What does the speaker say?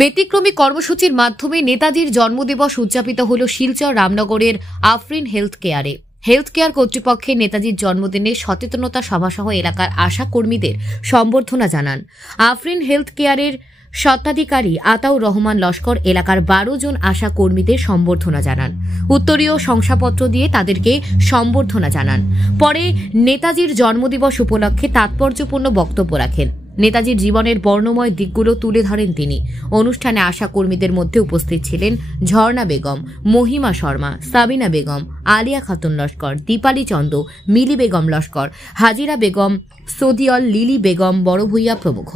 ব্যতিক্রমী কর্মসূচির মাধ্যমে নেতাজির জন্মদিবস উদযাপিত হল শিলচর রামনগরের আফরিন হেলথ কেয়ারে। হেলথ কেয়ার কর্তৃপক্ষের নেতাজির জন্মদিনে সচেতনতা সভাসহ এলাকার আশা কর্মীদের সম্বর্ধনা জানান। আফরিন হেলথ কেয়ারের স্বত্বাধিকারী আতাউর রহমান লস্কর এলাকার 12 জন আশা কর্মীদের সম্বর্ধনা জানান। উত্তরীয় শংসাপত্র দিয়ে তাদেরকে সম্বর্ধনা জানান। পরে নেতাজির জন্মদিবস উপলক্ষে তাৎপর্যপূর্ণ বক্তব্য রাখেন। নেতাজির জীবনের বর্ণময় দিকগুলো তুলে ধরেন তিনি। অনুষ্ঠানে আশা কর্মীদের মধ্যে উপস্থিত ছিলেন ঝর্ণা বেগম, মহিমা শর্মা, সাবিনা বেগম, আলিয়া খাতুন লস্কর, দীপালি চন্দ, মিলি বেগম লস্কর, হাজিরা বেগম, সদিয়ল, লিলি বেগম, বড় ভূঁইয়া প্রমুখ।